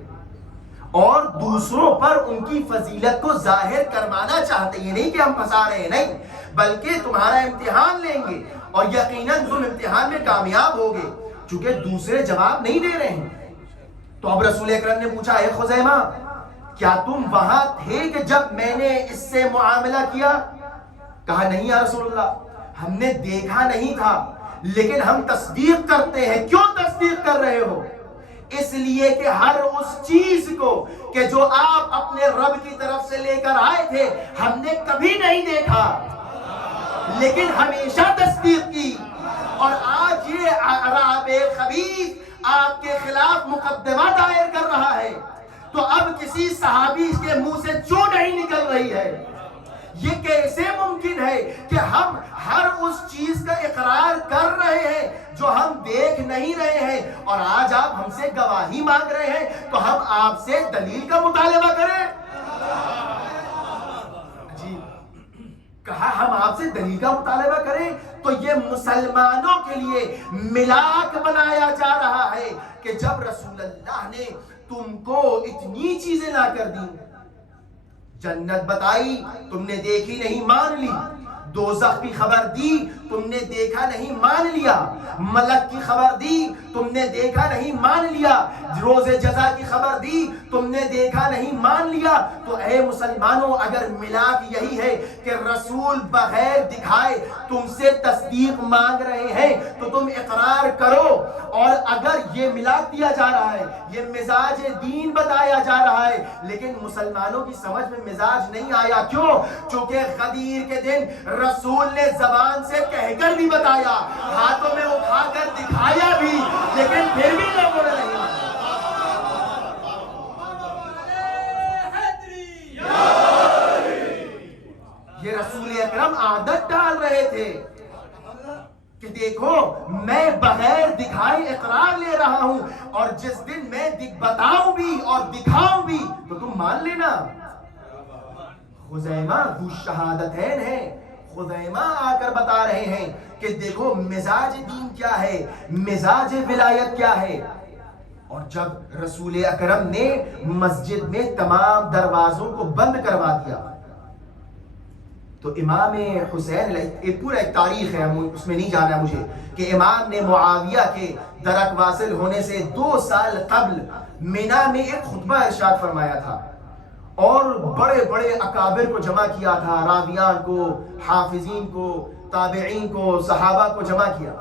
اور دوسروں پر ان کی فضیلت کو ظاہر کروانا چاہتے ہیں. یہ نہیں کہ ہم پھنسا رہے ہیں، نہیں، بلکہ تمہارا امتحان لیں گے اور یقیناً تم امتحان میں کامیاب ہوگے، چونکہ دوسرے جواب نہیں دے رہے ہیں. تو اب رسول اکرم نے پوچھا، اے خزیمہ کیا تم وہاں تھے کہ جب میں نے اس سے معاملہ کیا؟ کہا نہیں یا رسول اللہ، ہم نے دیکھا نہیں تھا لیکن ہم تصدیق کرتے ہیں. کیوں تصدیق کر رہے ہو؟ اس لیے کہ ہر اس چیز کو کہ جو آپ اپنے رب کی طرف سے لے کر آئے تھے ہم نے کبھی نہیں دیکھا لیکن ہمیشہ تصدیق کی. اور آج یہ اعراب خبیث آپ کے خلاف مقدمہ دائر کر رہا ہے تو اب کسی صحابی کے منہ سے کیوں نہیں نکل رہی ہے؟ یہ کیسے ممکن ہے کہ ہم ہر اس چیز کا اقرار کر رہے ہیں جو ہم دیکھ نہیں رہے ہیں، اور آج آپ ہم سے گواہی مانگ رہے ہیں تو ہم آپ سے دلیل کا مطالبہ کریں؟ جی کہا ہم آپ سے دلیل کا مطالبہ کریں. تو یہ مسلمانوں کے لیے ملاک بنایا جا رہا ہے کہ جب رسول اللہ نے تم کو اتنی چیزیں لا کر دی، جنت بتائی تم نے دیکھی نہیں مان لی، دوزخ کی خبر دی تم نے دیکھا نہیں مان لیا، ملک کی خبر دی تم نے دیکھا نہیں مان لیا، روز جزا کی خبر دی تم نے دیکھا نہیں مان لیا. تو اے مسلمانوں اگر ملاک یہی ہے کہ رسول بغیر دکھائے تم سے تصدیق مانگ رہے ہیں تو تم اقرار کرو. اور اگر یہ ملاک دیا جا رہا ہے، یہ مزاج دین بتایا جا رہا ہے، لیکن مسلمانوں کی سمجھ میں مزاج نہیں آیا. کیوں؟ چونکہ غدیر کے دن رسول نے زبان سے کہہ کر بھی بتایا، ہاتھوں میں اٹھا کر دکھایا بھی، لیکن پھر بھی لوگوں نے نہیں. یہ رسول اکرم عادت ڈال رہے تھے کہ دیکھو میں بغیر دکھائے اقرار لے رہا ہوں، اور جس دن میں بتاؤں بھی اور دکھاؤں بھی تو تم مان لینا. خزیمہ ذو شہادتین ہے. خزیمہ آ کر بتا رہے ہیں کہ دیکھو مزاج دین کیا ہے، مزاج ولایت کیا ہے. اور جب رسول اکرم نے مسجد میں تمام دروازوں کو بند کروا دیا تو امام حسین، پورا ایک تاریخ ہے، اس میں نہیں جانا مجھے، کہ امام نے معاویہ کے درک واصل ہونے سے 2 سال قبل مینا میں ایک خطبہ ارشاد فرمایا تھا اور بڑے بڑے اکابر کو جمع کیا تھا، راویان کو، حافظین کو، تابعین کو، صحابہ کو جمع کیا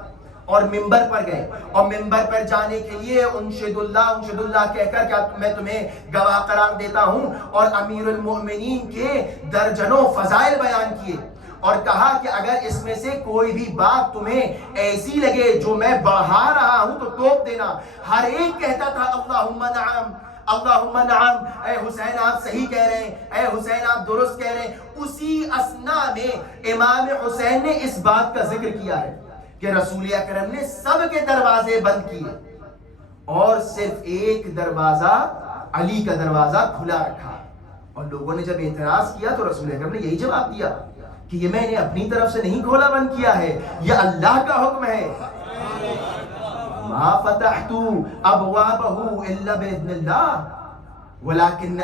اور منبر پر گئے. اور منبر پر جانے کے لیے انشد اللہ کہہ کر کیا میں تمہیں گواہ قرار دیتا ہوں، اور امیر المؤمنین کے درجنوں فضائل بیان کیے اور کہا کہ اگر اس میں سے کوئی بھی بات تمہیں ایسی لگے جو میں بڑھا رہا ہوں تو ٹوک دینا. ہر ایک کہتا تھا اللہم نعم اللہم نعم، اے حسین آپ صحیح کہہ رہے ہیں، اے حسین آپ درست کہہ رہے ہیں. اسی اثنا میں امام حسین نے اس بات کا ذکر کیا ہے کہ رسول اکرم نے سب کے دروازے بند کیے اور صرف ایک دروازہ، علی کا دروازہ کھلا رکھا. اور لوگوں نے جب اعتراض کیا تو رسول اکرم نے یہی جواب دیا کہ یہ میں نے اپنی طرف سے نہیں کھولا بند کیا ہے، یہ اللہ کا حکم ہے. ما فتحت ابوابه الا باذن اللہ ولكن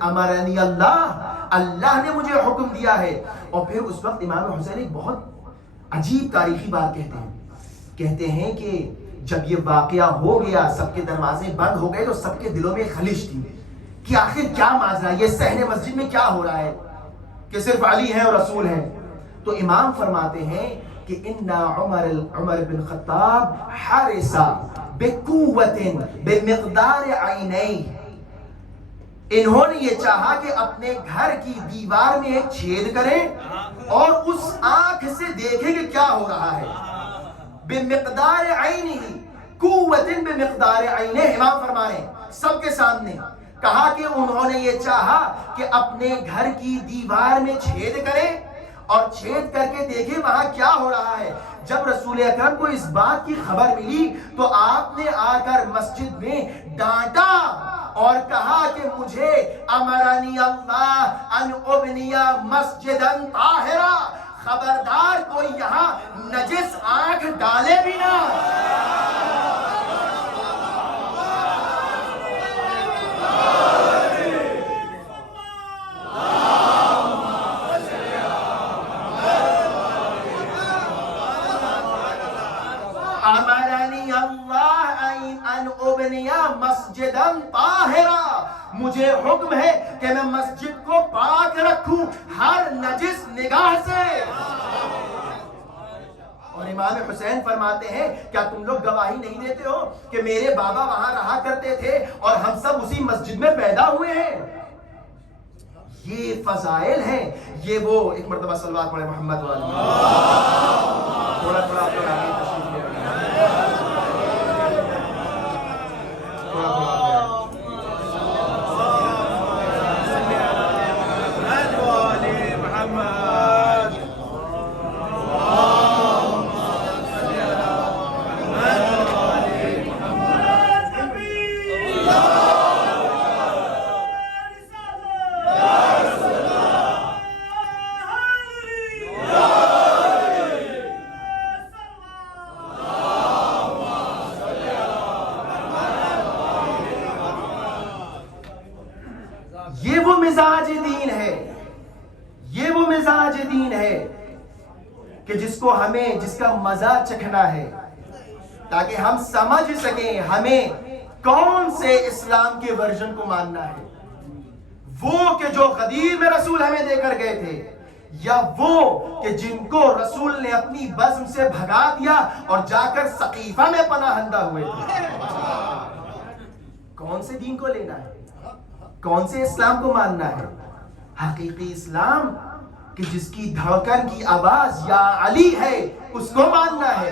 امرنی اللہ نے مجھے حکم دیا ہے. اور پھر اس وقت امام حسین ایک بہت عجیب تاریخی بات کہتے ہیں کہ جب یہ واقعہ ہو گیا، سب کے دروازے بند ہو گئے تو سب کے دلوں میں خلش تھی کہ آخر کیا ماجرا، یہ صحن مسجد میں کیا ہو رہا ہے کہ صرف علی ہیں اور رسول ہیں. تو امام فرماتے ہیں کہ ان عمر بن خطاب حارس بقوت بمقدار عینی، انہوں نے یہ چاہا کہ اپنے گھر کی دیوار میں ایک چھید کریں اور اس آنکھ سے دیکھیں کہ کیا ہو رہا ہے. بمقدار عینی، قوت بمقدار عینی، امام فرما رہے ہیں سب کے سامنے کہا کہ انہوں نے یہ چاہا کہ اپنے گھر کی دیوار میں چھید کرے اور چھید کر کے دیکھے وہاں کیا ہو رہا ہے. جب رسول اکرم کو اس بات کی خبر ملی تو آپ نے آ کر مسجد میں ڈانٹا اور کہا کہ مجھے امرنی اللہ ان ابنی مسجدا طاہرا، خبردار کوئی یہاں نجس آنکھ ڈالے بھی نہ. امرنی اللہ ان ابنی مسجدا طاہرا، مجھے حکم ہے کہ میں مسجد کو پاک رکھوں ہر نجس نگاہ سے. اور امام حسین فرماتے ہیں کیا تم لوگ گواہی نہیں دیتے ہو کہ میرے بابا وہاں رہا کرتے تھے اور ہم سب اسی مسجد میں پیدا ہوئے ہیں. یہ فضائل ہیں. یہ وہ ایک مرتبہ صلوات پڑھے محمد والی. تھوڑا تھوڑا آپ لوگ آگے تشریف لے جس کا مزہ چکھنا ہے تاکہ ہم سمجھ سکیں ہمیں کون سے اسلام کے ورژن کو ماننا ہے. وہ کہ جو غدیر میں رسول ہمیں دے کر گئے تھے، یا وہ کہ جن کو رسول نے اپنی بزم سے بھگا دیا اور جا کر سقیفہ میں پناہندہ ہوئے تھے. کون سے دین کو لینا ہے؟ کون سے اسلام کو ماننا ہے؟ حقیقی اسلام کہ جس کی دھڑکن کی آواز یا علی ہے اس کو ماننا ہے.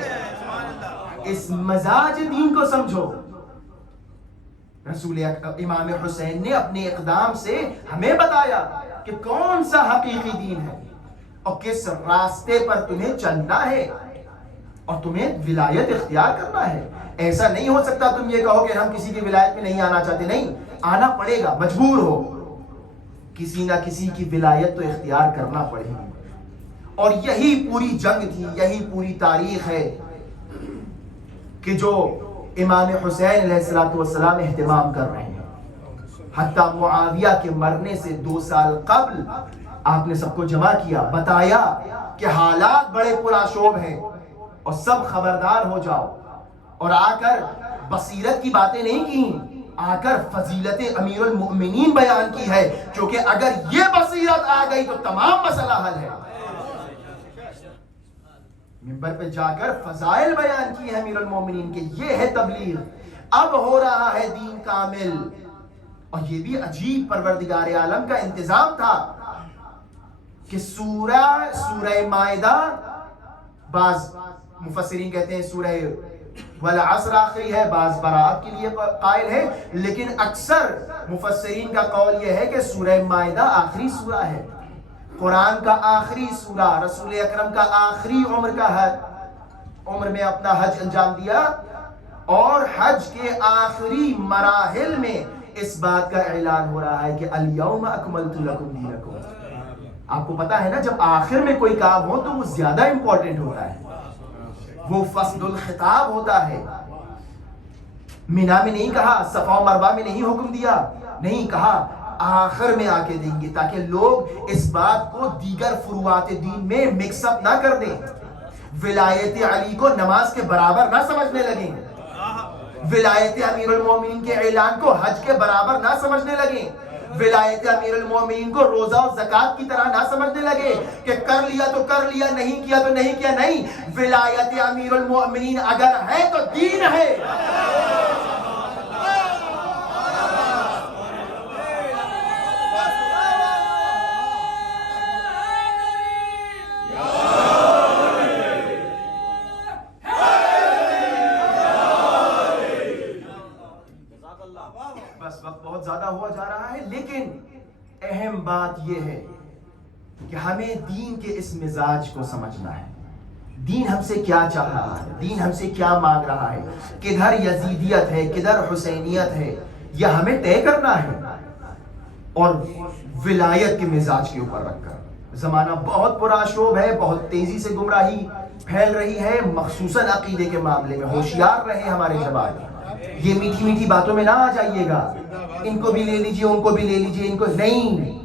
اس مزاج دین کو سمجھو. رسول امام حسین نے اپنے اقدام سے ہمیں بتایا کہ کون سا حقیقی دین ہے اور کس راستے پر تمہیں چلنا ہے اور تمہیں ولایت اختیار کرنا ہے. ایسا نہیں ہو سکتا تم یہ کہو کہ ہم کسی کی ولایت میں نہیں آنا چاہتے. نہیں، آنا پڑے گا، مجبور ہو. کسی نہ کسی کی ولایت تو اختیار کرنا پڑے گی. اور یہی پوری جنگ تھی، یہی پوری تاریخ ہے کہ جو امام حسین علیہ السلام اہتمام کر رہے ہیں. حتیٰ معاویہ کے مرنے سے 2 سال قبل آپ نے سب کو جمع کیا، بتایا کہ حالات بڑے پرآشوب ہیں اور سب خبردار ہو جاؤ. اور آ کر بصیرت کی باتیں نہیں کی، آ کر فضیلت امیر المؤمنین بیان کی ہے، کیونکہ اگر یہ بصیرت آ گئی تو تمام مسئلہ حل ہے. منبر پہ جا کر فضائل بیان کی ہے امیر المومنین کے. یہ ہے تبلیغ. اب ہو رہا ہے دین کامل. اور یہ بھی عجیب پروردگار عالم کا انتظام تھا کہ سورہ مائدہ، بعض مفسرین کہتے ہیں سورہ والعصر آخری ہے، بعض برات کے لیے قائل ہے، لیکن اکثر مفسرین کا قول یہ ہے کہ سورہ مائدہ آخری سورہ ہے، قرآن کا آخری سورہ. رسول اکرم کا آخری عمر میں اپنا حج انجام دیا اور حج کے آخری مراحل میں اس بات کا اعلان ہو رہا ہے کہ الیوم اکملت لکم دینکم. آپ کو پتا ہے نا، جب آخر میں کوئی کام ہو تو وہ زیادہ امپورٹنٹ ہوتا ہے، وہ فصل الخطاب ہوتا ہے. مینا میں نہیں کہا، صفا و مروہ میں نہیں حکم دیا، نہیں کہا آخر میں آ کے دیں گے تاکہ لوگ اس بات کو دیگر فروعات دین میں مکس اپ نہ کر دیں. ولایت علی کو نماز کے برابر نہ سمجھنے لگیں، ولایت امیر المومنین کے اعلان کو حج کے برابر نہ سمجھنے لگیں، ولایت امیر المومنین کو روزہ و زکوٰۃ کی طرح نہ سمجھنے لگے کہ کر لیا تو کر لیا، نہیں کیا تو نہیں کیا. نہیں، ولایت امیر المومنین اگر ہے تو دین ہے. بس وقت بہت زیادہ ہوا ہوا جا رہا ہے، لیکن اہم بات یہ ہے کہ ہمیں دین کے اس مزاج کو سمجھنا ہے. دین ہم سے کیا چاہ رہا ہے، دین ہم سے کیا مانگ رہا ہے، کدھر یزیدیت ہے، کدھر حسینیت ہے، یہ ہمیں طے کرنا ہے. اور ولایت کے مزاج کے اوپر رکھ کر زمانہ بہت پرآشوب ہے، بہت تیزی سے گمراہی پھیل رہی ہے، مخصوصاً عقیدے کے معاملے میں. ہوشیار رہے ہمارے جواب، یہ میٹھی میٹھی باتوں میں نہ آ جائیے گا، ان کو بھی لے لیجئے ان کو بھی لے لیجئے، ان کو نہیں.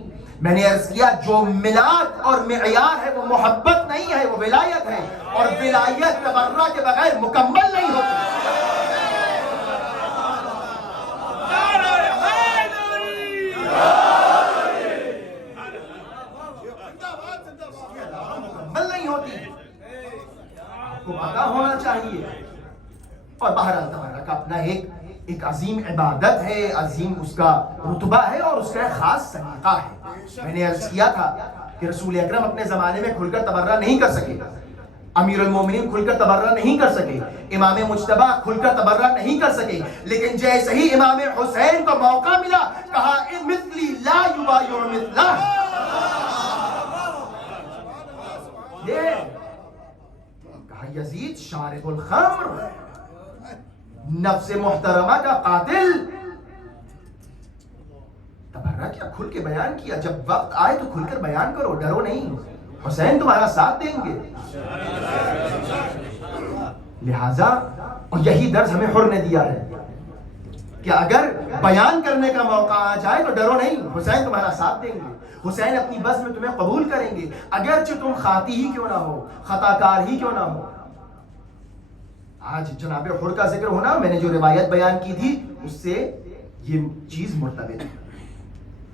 میں نے عرض کیا جو ملاد اور معیار ہے وہ محبت نہیں ہے، وہ ولایت ہے، اور ولایت تبرع کے بغیر مکمل نہیں ہوتی. مکمل نہیں ہوتی، آپ کو پتہ ہونا چاہیے. اور بہرحال تبرع کا اپنا ایک عظیم عبادت ہے، عظیم اس کا رتبہ ہے اور اس کا ایک خاص طریقہ ہے. میں نے عرض کیا تھا کہ رسول اکرم اپنے زمانے میں کھل کر تبرع نہیں کر سکے، امیر المومنین کھل کر تبرع نہیں کر سکے، امام مجتبی کھل کر تبرع نہیں کر سکے. لیکن جیسے ہی امام حسین کو موقع ملا کہا مثلی لا یبایع مثلہ. یہ کہا یزید شارب الخمر، نفس محترمہ کا قاتل. تبرع کیا کھل کے بیان کیا، جب وقت آئے تو کھل کر بیان کرو، ڈرو نہیں، حسین تمہارا ساتھ دیں گے. لہذا اور یہی درس ہمیں حر نے دیا ہے کہ اگر بیان کرنے کا موقع آ جائے تو ڈرو نہیں، حسین تمہارا ساتھ دیں گے، حسین اپنی بس میں تمہیں قبول کریں گے، اگرچہ تم خاطی ہی کیوں نہ ہو، خطا کار ہی کیوں نہ ہو. آج جناب حر کا ذکر ہونا، میں نے جو روایت بیان کی تھی اس سے یہ چیز مرتبط ہے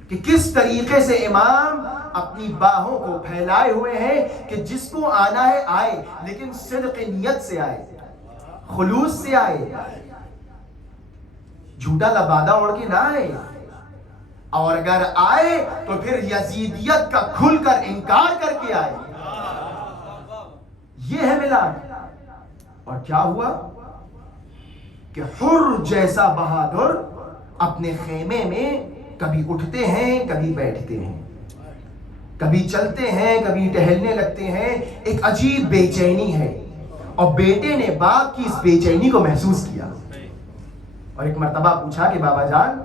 کہ کس طریقے سے امام اپنی باہوں کو پھیلائے ہوئے ہیں کہ جس کو آنا ہے آئے، لیکن صدق نیت سے آئے، خلوص سے آئے، جھوٹا لبادہ اوڑھ کے نہ آئے. اور اگر آئے تو پھر یزیدیت کا کھل کر انکار کر کے آئے. یہ ہے ملاد. اور کیا ہوا کہ حر جیسا بہادر اپنے خیمے میں کبھی اٹھتے ہیں کبھی بیٹھتے ہیں، کبھی چلتے ہیں کبھی ٹہلنے لگتے ہیں. ایک عجیب بے چینی ہے، اور بیٹے نے باپ کی اس بے چینی کو محسوس کیا اور ایک مرتبہ پوچھا کہ بابا جان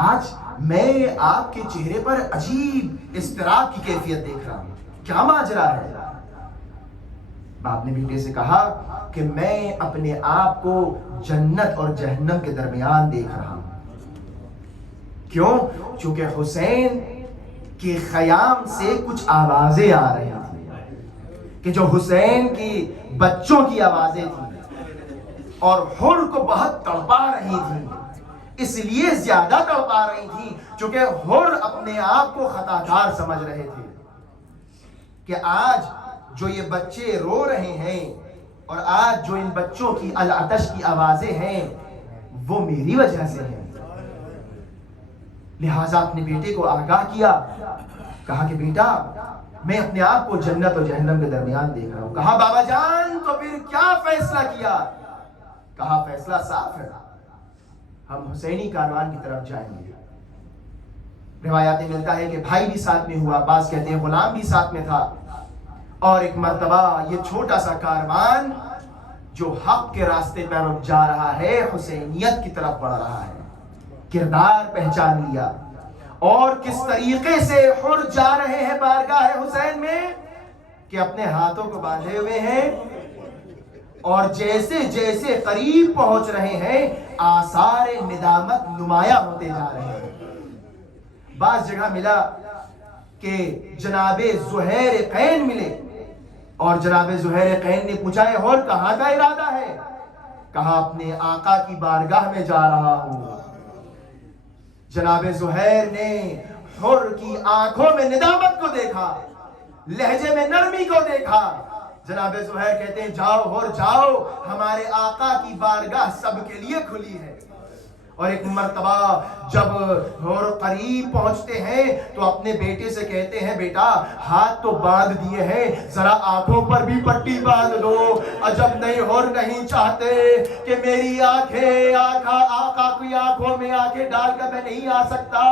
آج میں آپ کے چہرے پر عجیب اضطراب کی کیفیت دیکھ رہا ہوں، کیا ماجرا ہے؟ باپ نے بیٹے سے کہا کہ میں اپنے آپ کو جنت اور جہنم کے درمیان دیکھ رہا ہوں. کیوں؟ چونکہ حسین کے خیام سے کچھ آوازیں آ رہی تھیں کہ جو حسین کی بچوں کی آوازیں تھیں اور حر کو بہت تڑپا رہی تھیں. اس لیے زیادہ تڑپا رہی تھیں چونکہ حر اپنے آپ کو خطا کار سمجھ رہے تھے کہ آج جو یہ بچے رو رہے ہیں اور آج جو ان بچوں کی العطش کی آوازیں ہیں وہ میری وجہ سے ہیں. لہٰذا اپنے بیٹے کو آگاہ کیا، کہا کہ بیٹا میں اپنے آپ کو جنت اور جہنم کے درمیان دیکھ رہا ہوں. کہا بابا جان تو پھر کیا فیصلہ کیا؟ کہا فیصلہ صاف ہے، ہم حسینی کاروان کی طرف جائیں گے. روایات میں ملتا ہے کہ بھائی بھی ساتھ میں ہوا، بعض کہتے ہیں غلام بھی ساتھ میں تھا. اور ایک مرتبہ یہ چھوٹا سا کاروان جو حق کے راستے پر جا رہا ہے، حسینیت کی طرف بڑھ رہا ہے، کردار پہچان لیا. اور کس طریقے سے حر جا رہے ہیں بارگاہ حسین میں کہ اپنے ہاتھوں کو باندھے ہوئے ہیں، اور جیسے جیسے قریب پہنچ رہے ہیں آثار ندامت نمایاں ہوتے جا رہے ہیں. بعض جگہ ملا کہ جناب زہیر قین ملے اور جناب زہیر قین نے پوچھا ہے حر کہاں کا ارادہ ہے؟ کہا اپنے آقا کی بارگاہ میں جا رہا ہوں. جناب زہیر نے حر کی آنکھوں میں ندامت کو دیکھا، لہجے میں نرمی کو دیکھا. جناب زہیر کہتے ہیں جاؤ حر جاؤ، ہمارے آقا کی بارگاہ سب کے لیے کھلی ہے. اور ایک مرتبہ جب حور قریب پہنچتے ہیں تو اپنے بیٹے سے کہتے ہیں بیٹا ہاتھ تو باندھ دیے ہیں, ذرا آنکھوں پر بھی پٹی باندھ دو. عجب نہیں حور نہیں چاہتے کہ میری آنکھیں آقا کی آنکھوں میں آنکھیں ڈال کر میں نہیں آ سکتا.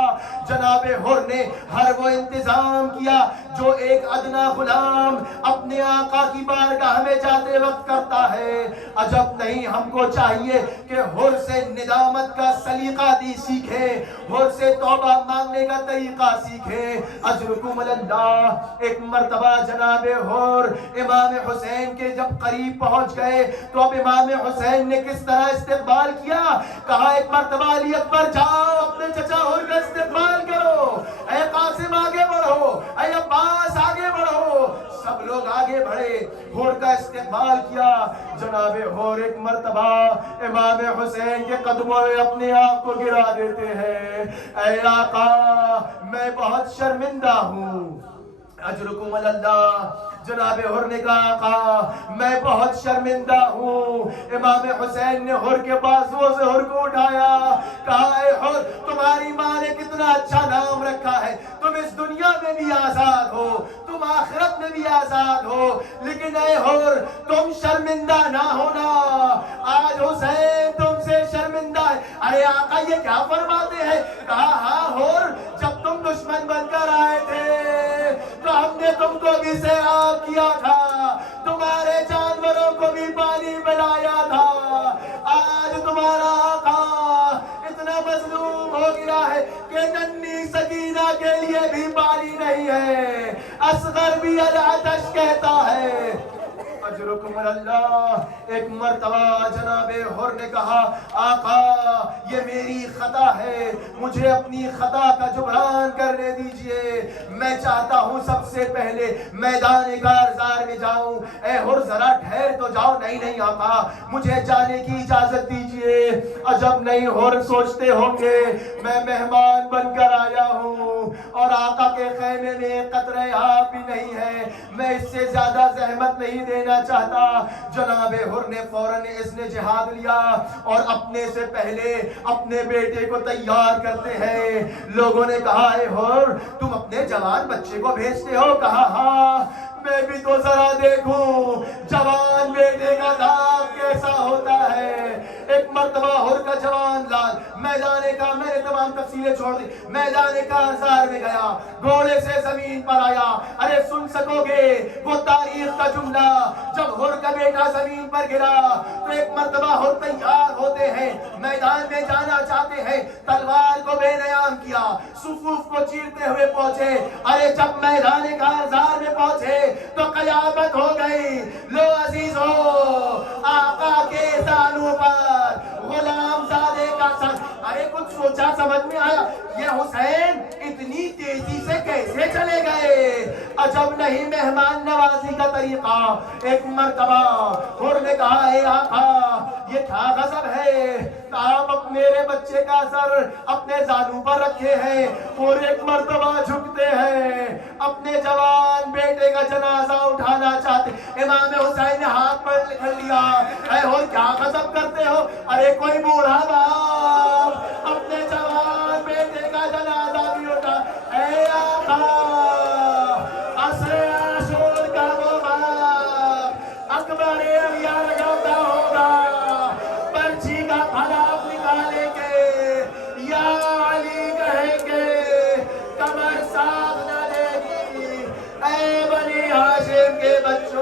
جناب حور نے ہر وہ انتظام کیا جو ایک ادنا غلام اپنے آقا کی بارگاہ میں جاتے وقت کرتا ہے. عجب نہیں, ہم کو چاہیے کہ حور سے ندامت کا سلیقہ دی سیکھیں, حور سے توبہ مانگنے کا طریقہ سیکھیں. اجرکم اللہ. ایک مرتبہ جناب حور امام حسین کے جب قریب پہنچ گئے تو اب امام حسین نے کس طرح استقبال کیا. کہا ایک مرتبہ علی اکبر جاؤ اپنے چچا حور کا استقبال کرو, اے قاسم آگے بڑھو, اے عباس آگے بڑھو. سب لوگ آگے بڑھے, حور کا استقبال کیا. جناب حور ایک مرتبہ امام حسین کے قدموں میں اپنے آپ کو گرا دیتے ہیں. اے آقا میں بہت شرمندہ ہوں. اجرکم اللہ. جناب حور نے کہا آقا میں بہت شرمندہ ہوں. امام حسین نے حور کے بازوؤں سے حور کو اٹھایا, کہا اے حور تمہاری ماں نے کتنا اچھا نام رکھا ہے, تم اس دنیا میں بھی آزاد ہو, تم آخرت میں بھی آزاد ہو, لیکن اے حور تم شرمندہ نہ ہونا, آج حسین تم سے شرمندہ ہے. ارے آقا یہ کیا فرماتے ہیں. کہا ہاں حور جب تم دشمن بن کر آئے تھے تو ہم نے تم کو بھی سیراب کیا تھا, تمہارے جانوروں کو بھی پانی پلایا تھا. آج تمہارا آقا اتنا مظلوم ہو گیا ہے کہ ننھی سکینہ کے لیے بھی پانی نہیں ہے, اصغر بھی العطش کہتا ہے. اجرکم اللہ. ایک مرتبہ جناب حور نے کہا آقا یہ میری خطا ہے, مجھے اپنی خطا کا جبران کرنے دیجئے, میں چاہتا ہوں سب سے پہلے میدان کارزار میں جاؤں. اے حور ذرا ٹھہر تو جاؤ. نہیں نہیں آقا مجھے جانے کی اجازت دیجئے. عجب نہیں حور سوچتے ہوں گے میں مہمان بن کر آیا ہوں اور آقا کے خیمے میں قطرہ آب بھی نہیں ہے, میں اس سے زیادہ زحمت نہیں دینا چاہتا. جناب حور نے فوراً اذن جہاد لیا اور اپنے سے پہلے اپنے بیٹے کو تیار کرتے ہیں. لوگوں نے کہا اے حور تم اپنے جوان بچے کو بھیجتے ہو. کہا ہاں میں بھی تو ذرا دیکھوں جوان بیٹے کا داغ کیسا ہوتا ہے. ایک مرتبہ حور کا جوان لال میدان کا, میں نے تمام تفصیلیں چھوڑ دی, میدان کارزار میں گیا, گھوڑے سے زمین پر آیا. ارے سن سکو گے وہ تاریخ کا جملہ, جب حور کا بیٹا زمین پر گرا تو ایک مرتبہ حور تیار ہوتے ہیں, میدان میں جانا چاہتے ہیں, تلوار کو بے نیام کیا, صفوف کو چیرتے ہوئے پہنچے. ارے جب میدان کارزار میں پہنچے تو قیامت ہو گئی. لو عزیزو آقا کے زانوں پر غلام زادے کا سر. ارے کچھ سوچا سمجھ میں آیا یہ حسین اتنی تیزی سے کیسے چلے گئے. عجب نہیں مہمان نوازی کا طریقہ. ایک مرتبہ حور نے کہا اے آقا یہ کیا غضب ہے, آپ میرے بچے کا سر اپنے زانوں پر رکھے ہیں اور ایک مرتبہ جھکتے ہیں, اپنے جوان بیٹے کا جنازہ اٹھانا چاہتے. امام حسین نے ہاتھ پر کر لیا, اے حور کیا غضب کرتے ہو. ارے کوئی بوڑھا باپ اپنے جوان بیٹے کا جنازہ بھی اٹھا. اے آقا عصر عاشور کا وہ باپ اکبر علیہ لگاتا ہوگا, پرچی کا پھلاپ نکالیں گے, یا علی کہیں گے, کمر ساتھ نہ دے گی. اے بنی ہاشم کے بچوں